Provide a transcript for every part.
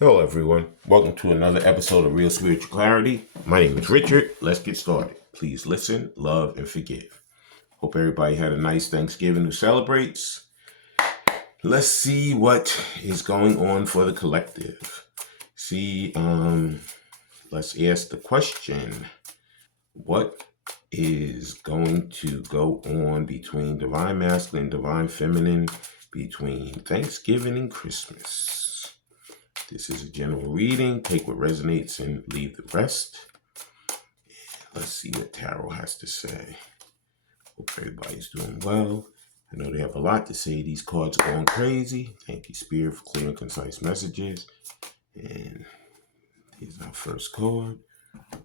Hello, everyone. Welcome to another episode of Real Spiritual Clarity. My name is Richard. Let's get started. Please listen, love, and forgive. Hope everybody had a nice Thanksgiving who celebrates. Let's see what is going on for the collective. Let's ask the question: what is going to go on between Divine Masculine, Divine Feminine, between Thanksgiving and Christmas? This is a general reading. Take what resonates and leave the rest. Let's see what Tarot has to say. Hope everybody's doing well. I know they have a lot to say. These cards are going crazy. Thank you, Spirit, for clear and concise messages. And here's our first card.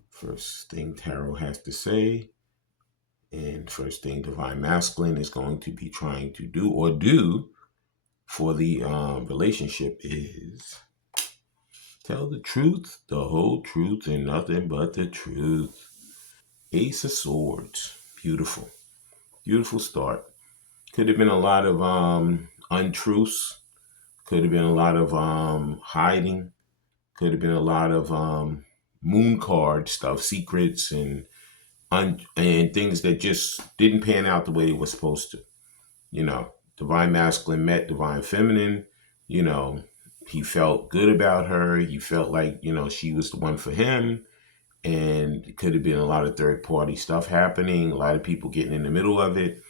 First thing Tarot has to say. And first thing Divine Masculine is going to be trying to do for the relationship is tell the truth, the whole truth, and nothing but the truth. Ace of Swords. Beautiful. Beautiful start. Could have been a lot of untruths. Could have been a lot of hiding. Could have been a lot of moon card stuff, secrets and things that just didn't pan out the way it was supposed to. Divine Masculine met Divine Feminine. You know, he felt good about her. He felt like, she was the one for him. And it could have been a lot of third party stuff happening, a lot of people getting in the middle of it.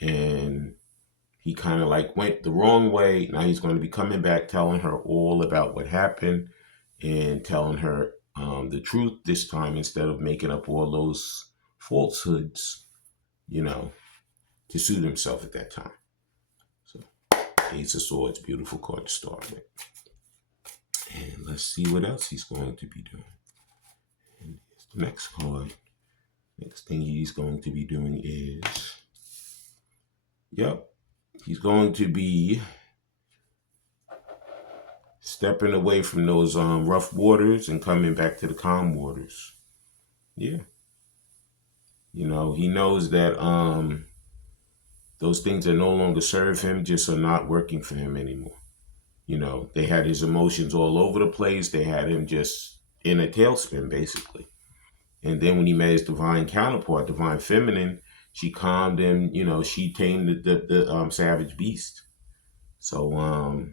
And he kind of like went the wrong way. Now he's going to be coming back, telling her all about what happened and telling her the truth this time instead of making up all those falsehoods, to suit himself at that time. So, Ace of Swords, beautiful card to start with. And let's see what else he's going to be doing. And here's the next card. Next thing he's going to be doing is, he's going to be stepping away from those rough waters and coming back to the calm waters. Yeah. He knows that those things that no longer serve him just are not working for him anymore. They had his emotions all over the place. They had him just in a tailspin, basically. And then when he met his divine counterpart, Divine Feminine, she calmed him. She tamed the savage beast. So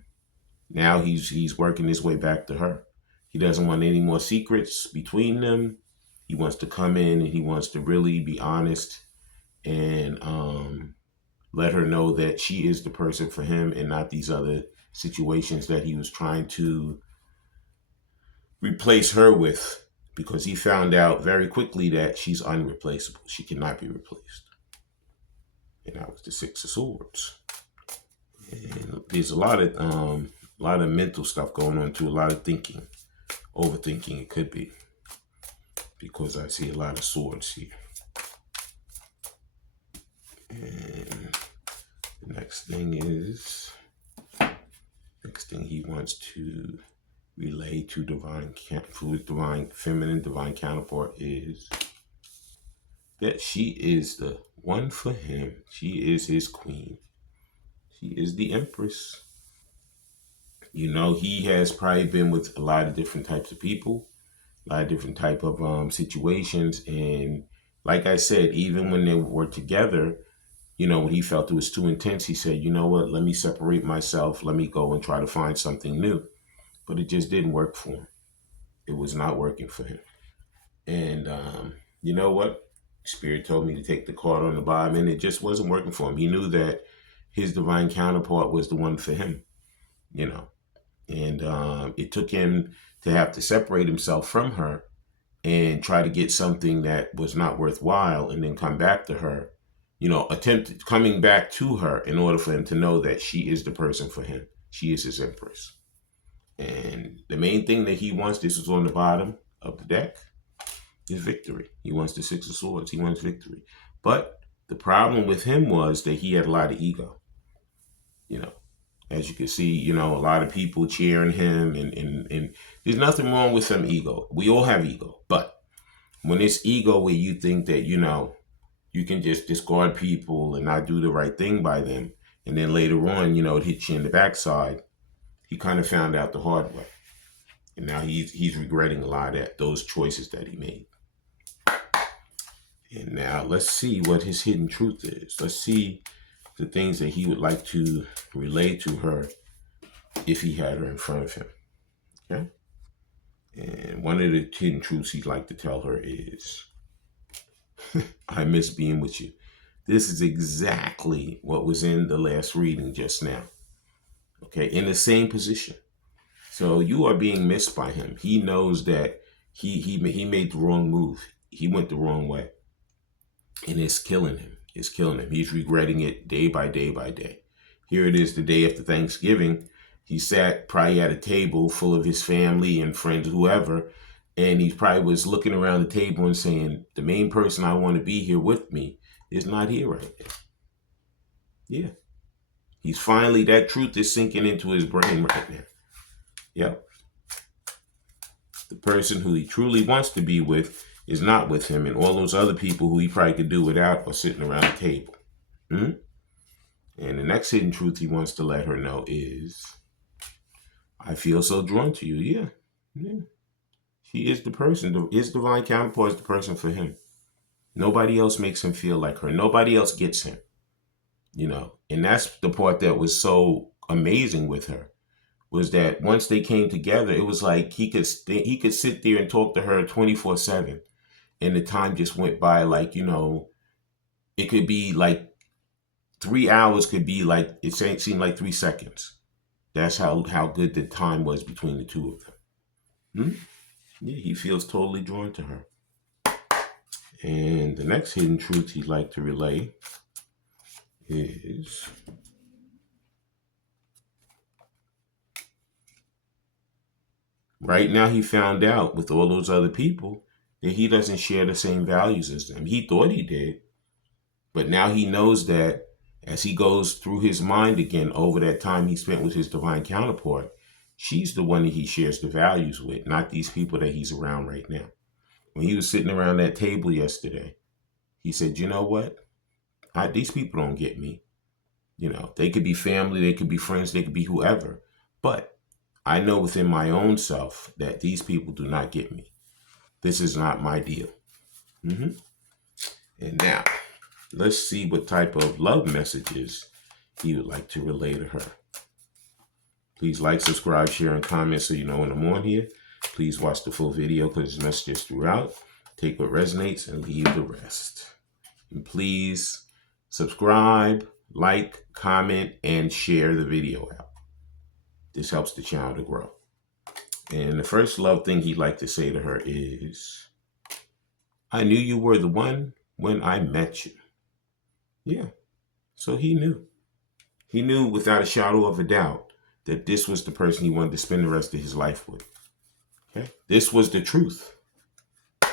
now he's working his way back to her. He doesn't want any more secrets between them. He wants to come in and he wants to really be honest and let her know that she is the person for him and not these other situations that he was trying to replace her with, because he found out very quickly that she's unreplaceable. She cannot be replaced. And that was the Six of Swords. And there's a lot of mental stuff going on too, a lot of thinking, overthinking it could be, because I see a lot of swords here. And the next thing he wants to relay to divine feminine, divine counterpart is that she is the one for him. She is his queen. She is the empress. He has probably been with a lot of different types of people, a lot of different type of situations. And like I said, even when they were together, when he felt it was too intense, he said, you know what, let me separate myself. Let me go and try to find something new. But it just didn't work for him. It was not working for him. And you know what? Spirit told me to take the card on the bottom, and it just wasn't working for him. He knew that his divine counterpart was the one for him, and it took him to have to separate himself from her and try to get something that was not worthwhile and then come back to her, attempt coming back to her in order for him to know that she is the person for him. She is his empress. And the main thing that he wants, this is on the bottom of the deck, is victory. He wants the Six of Swords. He wants victory. But the problem with him was that he had a lot of ego. As you can see, a lot of people cheering him, and there's nothing wrong with some ego. We all have ego. But when it's ego where you think that, you can just discard people and not do the right thing by them, and then later on, it hits you in the backside, he kind of found out the hard way. And now he's regretting a lot of those choices that he made. And now let's see what his hidden truth is. Let's see the things that he would like to relay to her if he had her in front of him. Okay? And one of the hidden truths he'd like to tell her is, I miss being with you. This is exactly what was in the last reading just now. Okay, in the same position. So you are being missed by him. He knows that he made the wrong move. He went the wrong way. And it's killing him. It's killing him. He's regretting it day by day by day. Here it is the day after Thanksgiving. He sat probably at a table full of his family and friends, whoever, and he probably was looking around the table and saying, the main person I want to be here with me is not here right now. Yeah. He's finally, that truth is sinking into his brain right now. Yep. The person who he truly wants to be with is not with him, and all those other people who he probably could do without are sitting around the table. And the next hidden truth he wants to let her know is, I feel so drawn to you. Yeah. She is the person. His divine counterpart is the person for him. Nobody else makes him feel like her. Nobody else gets him. And that's the part that was so amazing with her, was that once they came together, it was like he could sit there and talk to her 24/7. And the time just went by like, it could be like 3 hours could be like, it seemed like 3 seconds. That's how good the time was between the two of them. Yeah, he feels totally drawn to her. And the next hidden truth he'd like to relay is, right now he found out with all those other people that he doesn't share the same values as them. He thought he did, but now he knows that as he goes through his mind again over that time he spent with his divine counterpart, she's the one that he shares the values with, not these people that he's around right now. When he was sitting around that table yesterday, he said, you know what? These people don't get me. They could be family, they could be friends, they could be whoever. But I know within my own self that these people do not get me. This is not my deal. And now, let's see what type of love messages he would like to relay to her. Please like, subscribe, share, and comment so you know when I'm on here. Please watch the full video because there's messages throughout. Take what resonates and leave the rest. And please subscribe, like, comment, and share the video out. This helps the channel to grow. And the first love thing he'd like to say to her is, I knew you were the one when I met you. Yeah. So he knew. He knew without a shadow of a doubt that this was the person he wanted to spend the rest of his life with. Okay? This was the truth.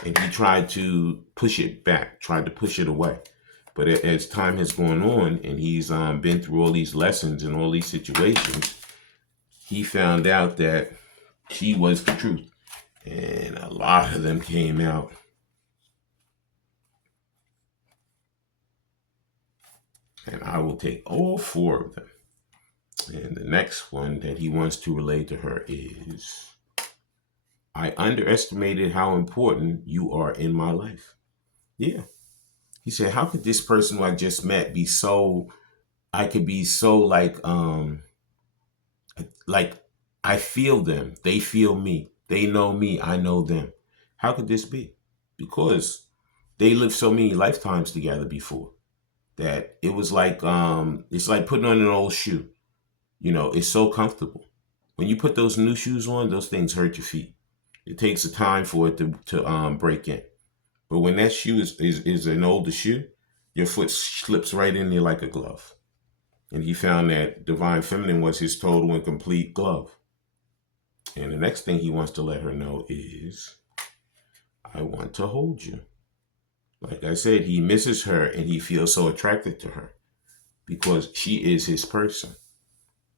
And he tried to push it back, tried to push it away. But as time has gone on and he's been through all these lessons and all these situations, he found out that she was the truth. And a lot of them came out. And I will take all 4 of them. And the next one that he wants to relate to her is, I underestimated how important you are in my life. Yeah. He said, how could this person who I just met be so, I could be so like I feel them. They feel me. They know me. I know them. How could this be? Because they lived so many lifetimes together before that it was like, it's like putting on an old shoe. It's so comfortable. When you put those new shoes on, those things hurt your feet. It takes a time for it to break in. But when that shoe is an older shoe, your foot slips right in there like a glove. And he found that Divine Feminine was his total and complete glove. And the next thing he wants to let her know is, I want to hold you. Like I said, he misses her and he feels so attracted to her because she is his person.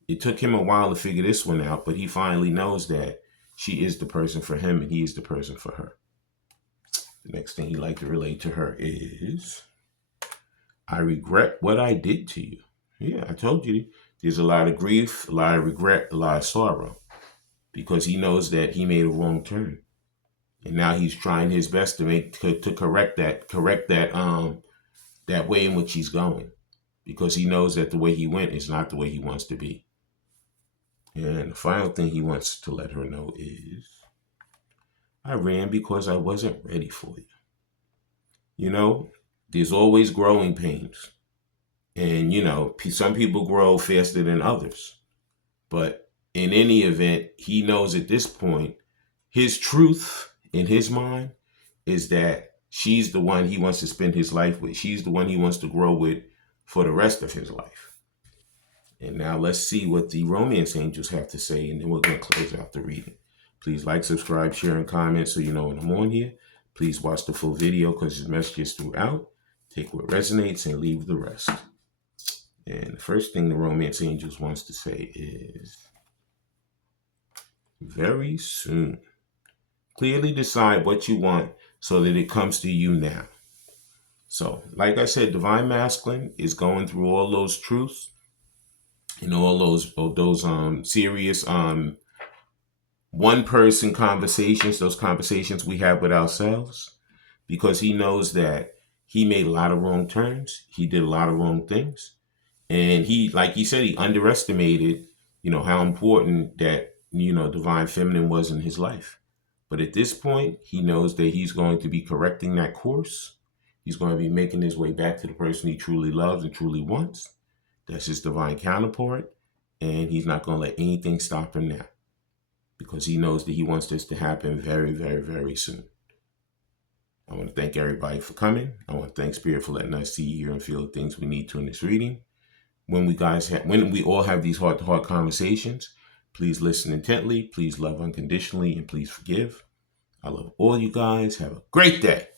It took him a while to figure this one out, but he finally knows that she is the person for him and he is the person for her. The next thing he'd like to relate to her is, I regret what I did to you. Yeah, I told you, there's a lot of grief, a lot of regret, a lot of sorrow. because he knows that he made a wrong turn. And now he's trying his best to correct that way in which he's going, because he knows that the way he went is not the way he wants to be. And the final thing he wants to let her know is, I ran because I wasn't ready for you. You know, there's always growing pains. And, you know, some people grow faster than others. But in any event, he knows at this point, his truth in his mind is that she's the one he wants to spend his life with. She's the one he wants to grow with for the rest of his life. And now let's see what the romance angels have to say, and then we're going to close out the reading. Please like, subscribe, share, and comment so you know when I'm on here. Please watch the full video because there's messages throughout. Take what resonates and leave the rest. And the first thing the romance angels wants to say is, very soon. Clearly decide what you want so that it comes to you now. So, like I said, Divine Masculine is going through all those truths and all those serious one-person conversations, those conversations we have with ourselves, because he knows that he made a lot of wrong turns. He did a lot of wrong things. And he, like he said, he underestimated, how important that, Divine Feminine was in his life. But at this point, he knows that he's going to be correcting that course. He's going to be making his way back to the person he truly loves and truly wants. That's his divine counterpart. And he's not going to let anything stop him now, because he knows that he wants this to happen very, very, very soon. I want to thank everybody for coming. I want to thank Spirit for letting us see, hear, and feel the things we need to in this reading. When we all have these heart-to-heart conversations, please listen intently, please love unconditionally, and please forgive. I love all you guys. Have a great day.